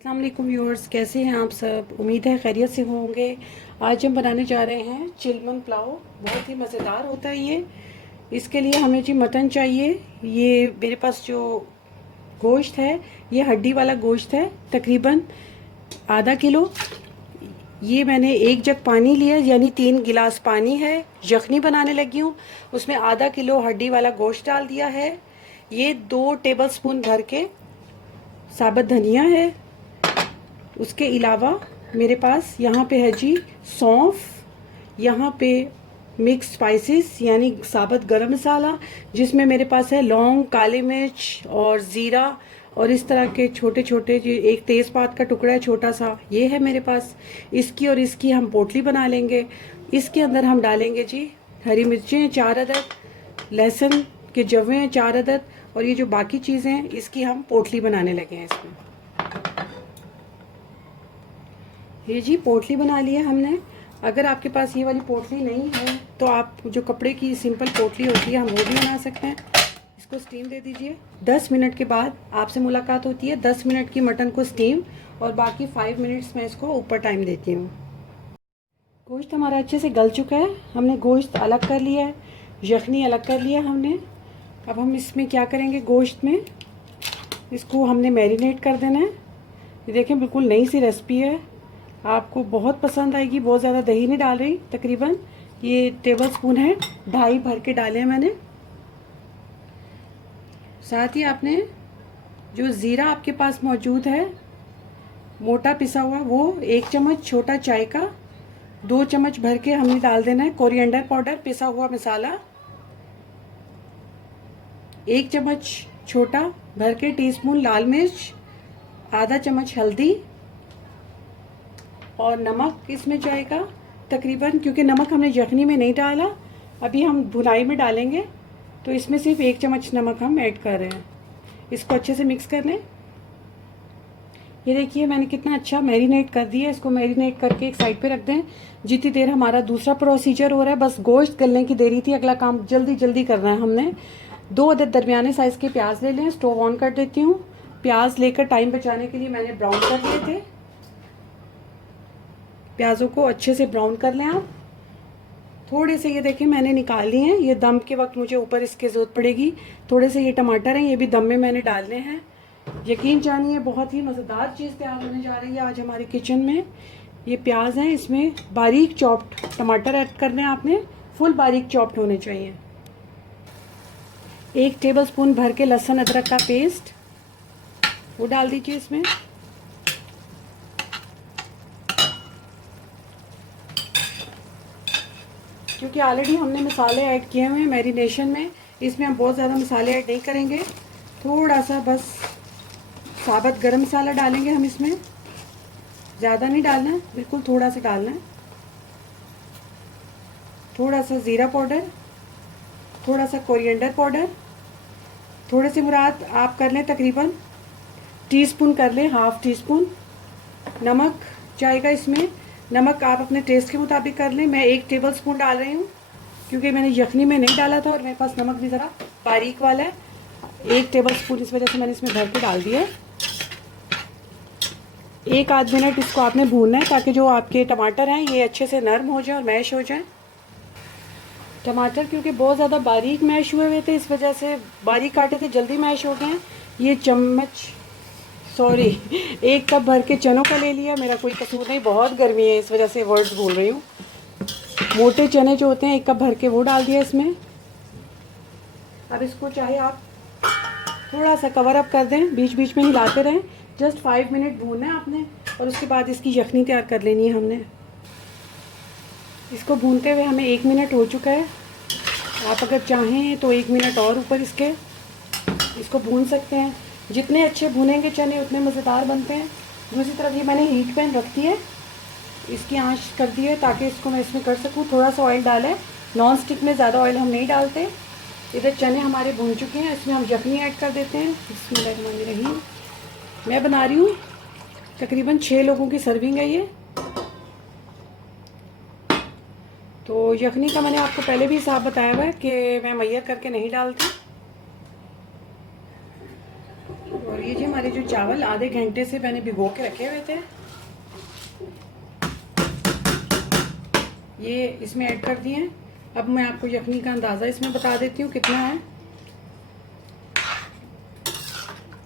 अस्सलाम वालेकुम व्यूअर्स, कैसे हैं आप सब। उम्मीद है खैरियत से होंगे। आज हम बनाने जा रहे हैं चिलमन पुलाव। बहुत ही मज़ेदार होता है ये। इसके लिए हमें जी मटन चाहिए। ये मेरे पास जो गोश्त है ये हड्डी वाला गोश्त है, तकरीबन आधा किलो। ये मैंने 1 जग पानी लिया, यानी 3 गिलास पानी है। यखनी बनाने लगी हूँ, उसमें आधा किलो हड्डी वाला गोश्त डाल दिया है। ये 2 टेबल स्पून भर के साबुत धनिया है। उसके अलावा मेरे पास यहाँ पे है जी सौंफ, यहाँ पे मिक्स स्पाइसेस यानी साबुत गरम मसाला, जिसमें मेरे पास है लौंग, काली मिर्च और ज़ीरा, और इस तरह के छोटे छोटे जो एक तेज़पात का टुकड़ा है छोटा सा, ये है मेरे पास। इसकी और इसकी हम पोटली बना लेंगे। इसके अंदर हम डालेंगे जी हरी मिर्चें 4 अदद, लहसुन के जवे हैं 4 अदद, और ये जो बाकी चीज़ें हैं इसकी हम पोटली बनाने लगे हैं इसमें। ये जी पोटली बना लिया हमने। अगर आपके पास ये वाली पोटली नहीं है तो आप जो कपड़े की सिंपल पोटली होती है हम वो भी बना सकते हैं। इसको स्टीम दे दीजिए। 10 मिनट के बाद आपसे मुलाकात होती है। 10 मिनट की मटन को स्टीम, और बाकी 5 मिनट्स में इसको ऊपर टाइम देती हूँ। गोश्त हमारा अच्छे से गल चुका है। हमने गोश्त अलग कर लिया है, यखनी अलग कर लिया हमने। अब हम इसमें क्या करेंगे, गोश्त में इसको हमने मैरिनेट कर देना है। ये देखें बिल्कुल नई सी रेसिपी है, आपको बहुत पसंद आएगी। बहुत ज़्यादा दही नहीं डाल रही, तकरीबन ये टेबल स्पून है 2.5 भर के डाले हैं मैंने। साथ ही आपने जो ज़ीरा आपके पास मौजूद है मोटा पिसा हुआ, वो 1 चम्मच छोटा चाय का 2 चम्मच भर के हमने डाल देना है। कोरिएंडर पाउडर पिसा हुआ मसाला 1 चम्मच छोटा भर के टीस्पून लाल मिर्च, आधा चम्मच हल्दी, और नमक इसमें जाएगा तकरीबन, क्योंकि नमक हमने यखनी में नहीं डाला, अभी हम भुनाई में डालेंगे, तो इसमें सिर्फ 1 चम्मच नमक हम ऐड कर रहे हैं। इसको अच्छे से मिक्स कर लें। ये देखिए मैंने कितना अच्छा मैरिनेट कर दिया। इसको मैरिनेट करके एक साइड पे रख दें। जितनी देर हमारा दूसरा प्रोसीजर हो रहा है, बस गोश्त गलने की देरी थी, अगला काम जल्दी जल्दी करना है हमने। 2 अदद दरमियाने साइज़ के प्याज ले लें। स्टोव ऑन कर देती हूँ। प्याज लेकर टाइम बचाने के लिए मैंने ब्राउन कर लिए थे। प्याज़ों को अच्छे से ब्राउन कर लें आप। थोड़े से ये देखें मैंने निकाल लिए हैं, ये दम के वक्त मुझे ऊपर इसकी ज़रूरत पड़ेगी। थोड़े से ये टमाटर हैं, ये भी दम में मैंने डालने हैं। यकीन जानिए बहुत ही मज़ेदार चीज़ तैयार होने जा रही है आज हमारे किचन में। ये प्याज हैं, इसमें बारीक चॉप्ड टमाटर ऐड करने हैं आपने, फुल बारीक चॉप्ड होने चाहिए। 1 टेबलस्पून भर के लहसुन अदरक का पेस्ट वो डाल दीजिए इसमें। क्योंकि ऑलरेडी हमने मसाले ऐड किए हुए हैं मैरिनेशन में, इसमें हम बहुत ज़्यादा मसाले ऐड नहीं करेंगे। थोड़ा सा बस साबुत गरम मसाला डालेंगे हम इसमें, ज़्यादा नहीं डालना है, बिल्कुल थोड़ा सा डालना है। थोड़ा सा ज़ीरा पाउडर, थोड़ा सा कोरिएंडर पाउडर, थोड़े से मुराद आप कर लें तकरीबन टीस्पून कर लें, ½ टीस्पून। नमक जाएगा इसमें, नमक आप अपने टेस्ट के मुताबिक कर लें। मैं 1 टेबलस्पून डाल रही हूँ क्योंकि मैंने यखनी में नहीं डाला था और मेरे पास नमक भी ज़रा बारीक वाला है। 1 टेबलस्पून इस वजह से मैंने इसमें भर के डाल दिया। 1 आध मिनट इसको आपने भूनना है ताकि जो आपके टमाटर हैं ये अच्छे से नरम हो जाए और मैश हो जाए। टमाटर क्योंकि बहुत ज़्यादा बारीक मैश हुए हुए थे, इस वजह से बारीक काटे थे, जल्दी मैश हो गए। ये 1 कप भर के चनों का ले लिया। मेरा कोई कसूर नहीं, बहुत गर्मी है इस वजह से वर्ड्स भूल रही हूँ। मोटे चने जो होते हैं 1 कप भर के वो डाल दिया इसमें। अब इसको चाहे आप थोड़ा सा कवर अप कर दें, बीच बीच में हिलाते रहें। जस्ट 5 मिनट भूनना है आपने, और उसके बाद इसकी यखनी तैयार कर लेनी है हमने। इसको भूनते हुए हमें 1 मिनट हो चुका है। आप अगर चाहें तो 1 मिनट और ऊपर इसको भून सकते हैं। जितने अच्छे भुनेंगे चने उतने मज़ेदार बनते हैं। दूसरी तरफ ये मैंने हीट पैन रख दी है, इसकी आंच कर दी है ताकि इसको मैं इसमें कर सकूँ। थोड़ा सा ऑयल डाला है, नॉन स्टिक में ज़्यादा ऑयल हम नहीं डालते। इधर चने हमारे भून चुके हैं, इसमें हम यखनी ऐड कर देते हैं। बिस्मिल्लाहिर्रहमानिर्रहीम। मैं बना रही हूँ तकरीबन 6 लोगों की सर्विंग है ये। तो यखनी का मैंने आपको पहले भी हिसाब बताया हुआ है कि मैं मैयर करके नहीं डालती। और और ये जी हमारे जो चावल आधे घंटे से मैंने भिगो के रखे हुए थे, ये इसमें ऐड कर दिए हैं। अब मैं आपको यखनी का अंदाज़ा इसमें बता देती हूँ कितना है।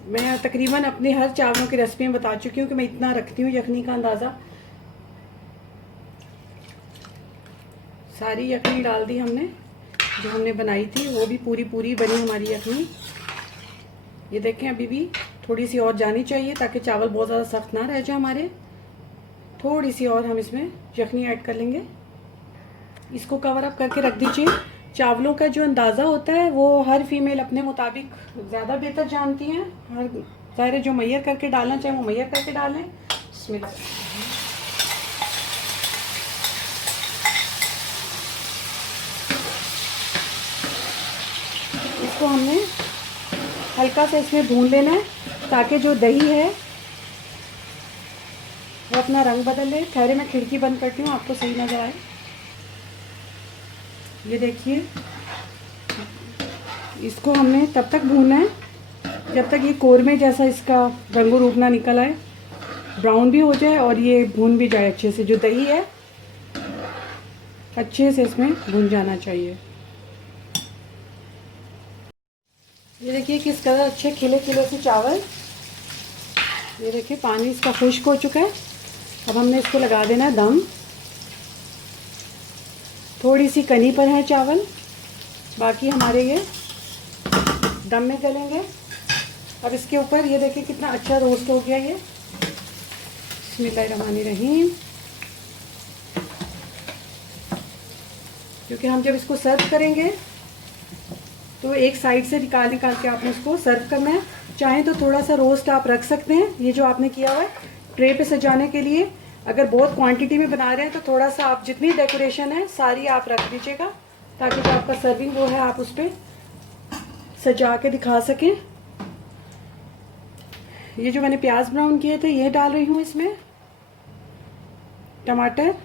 मैं तकरीबन अपने हर चावलों की रेसिपी में बता चुकी हूँ कि मैं इतना रखती हूँ यखनी का अंदाज़ा। सारी यखनी डाल दी हमने जो हमने बनाई थी, वो भी पूरी पूरी बनी हमारी यखनी। ये देखें अभी भी थोड़ी सी और जानी चाहिए ताकि चावल बहुत ज़्यादा सख्त ना रह जाए हमारे। थोड़ी सी और हम इसमें यखनी ऐड कर लेंगे। इसको कवर अप करके रख दीजिए। चावलों का जो अंदाज़ा होता है वो हर फीमेल अपने मुताबिक ज़्यादा बेहतर जानती हैं। हर ज़ाहिर जो मैयर करके डालना चाहे वो मैयर करके डालें। इसको हमने हल्का सा इसमें भून लेना है ताकि जो दही है वो अपना रंग बदल ले। ठहरे मैं खिड़की बंद करती हूँ आपको सही नज़र आए। ये देखिए इसको हमने तब तक भूनना है जब तक ये कोरमे जैसा इसका रंग रूप ना निकल आए, ब्राउन भी हो जाए और ये भून भी जाए अच्छे से। जो दही है अच्छे से इसमें भून जाना चाहिए। ये देखिए किस कदर अच्छे खिले खिले से चावल, ये देखिए पानी इसका खुश्क हो चुका है। अब हमने इसको लगा देना है दम। थोड़ी सी कनी पर है चावल, बाकी हमारे ये दम में गलेंगे। अब इसके ऊपर ये देखिए कितना अच्छा रोस्ट हो गया ये। बिस्मिल्लाहिर्रहमानिर्रहीम। क्योंकि हम जब इसको सर्व करेंगे तो एक साइड से निकाल निकाल के आपने इसको सर्व करना है। चाहें तो थोड़ा सा रोस्ट आप रख सकते हैं, ये जो आपने किया हुआ है ट्रे पे सजाने के लिए। अगर बहुत क्वांटिटी में बना रहे हैं तो थोड़ा सा आप जितनी डेकोरेशन है सारी आप रख दीजिएगा ताकि जो आपका सर्विंग वो है आप उस पर सजा के दिखा सकें। ये जो मैंने प्याज ब्राउन किए थे ये डाल रही हूँ इसमें, टमाटर,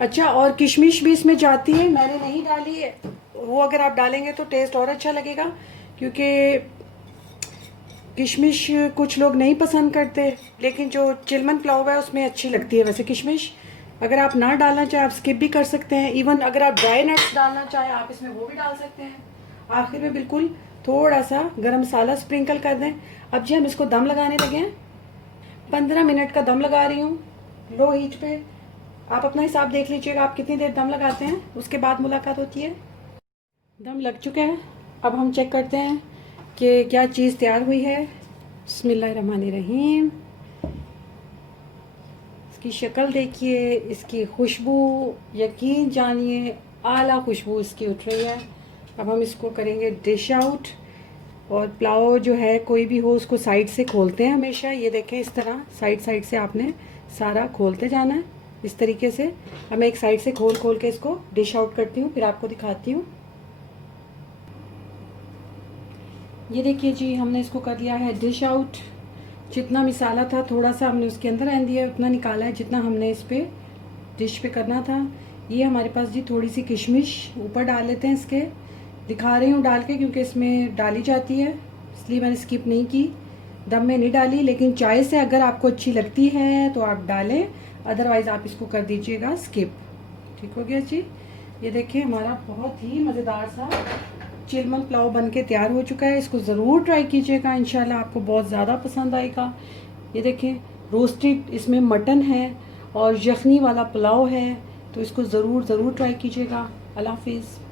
अच्छा और किशमिश भी इसमें जाती है, मैंने नहीं डाली है। वो अगर आप डालेंगे तो टेस्ट और अच्छा लगेगा क्योंकि किशमिश कुछ लोग नहीं पसंद करते, लेकिन जो चिलमन पुलाव है उसमें अच्छी लगती है वैसे किशमिश। अगर आप ना डालना चाहें आप स्किप भी कर सकते हैं। इवन अगर आप ड्राई नट्स डालना चाहें आप इसमें वो भी डाल सकते हैं। आखिर में बिल्कुल थोड़ा सा गरम मसाला स्प्रिंकल कर दें। अब जी हम इसको दम लगाने लगे हैं। 15 मिनट का दम लगा रही हूँ लो हीट पे। आप अपना हिसाब देख लीजिएगा आप कितनी देर दम लगाते हैं, उसके बाद मुलाकात होती है। दम लग चुका है। अब हम चेक करते हैं कि क्या चीज़ तैयार हुई है। बिस्मिल्लाहिर्रहमानिर्रहीम। इसकी शक्ल देखिए, इसकी खुशबू यकीन जानिए आला खुशबू इसकी उठ रही है। अब हम इसको करेंगे डिश आउट। और पुलाव जो है कोई भी हो उसको साइड से खोलते हैं हमेशा। ये देखें इस तरह साइड साइड से आपने सारा खोलते जाना है इस तरीके से। अब मैं एक साइड से खोल खोल के इसको डिश आउट करती हूँ फिर आपको दिखाती हूँ। ये देखिए जी हमने इसको कर लिया है डिश आउट। जितना मसाला था थोड़ा सा हमने उसके अंदर रहने दिया, उतना निकाला है जितना हमने इस पे डिश पे करना था। ये हमारे पास जी थोड़ी सी किशमिश ऊपर डाल लेते हैं इसके, दिखा रही हूँ डाल के क्योंकि इसमें डाली जाती है इसलिए मैंने स्किप नहीं की। दम में नहीं डाली, लेकिन चाय से अगर आपको अच्छी लगती है तो आप डालें, अदरवाइज़ आप इसको कर दीजिएगा स्किप। ठीक हो गया जी। ये देखिए हमारा बहुत ही मज़ेदार सा चिलमन पुलाव बन के तैयार हो चुका है। इसको ज़रूर ट्राई कीजिएगा, इंशाल्लाह आपको बहुत ज़्यादा पसंद आएगा। ये देखें रोस्टेड इसमें मटन है और यखनी वाला पुलाव है, तो इसको ज़रूर ट्राई कीजिएगा। अल्लाह हाफिज़।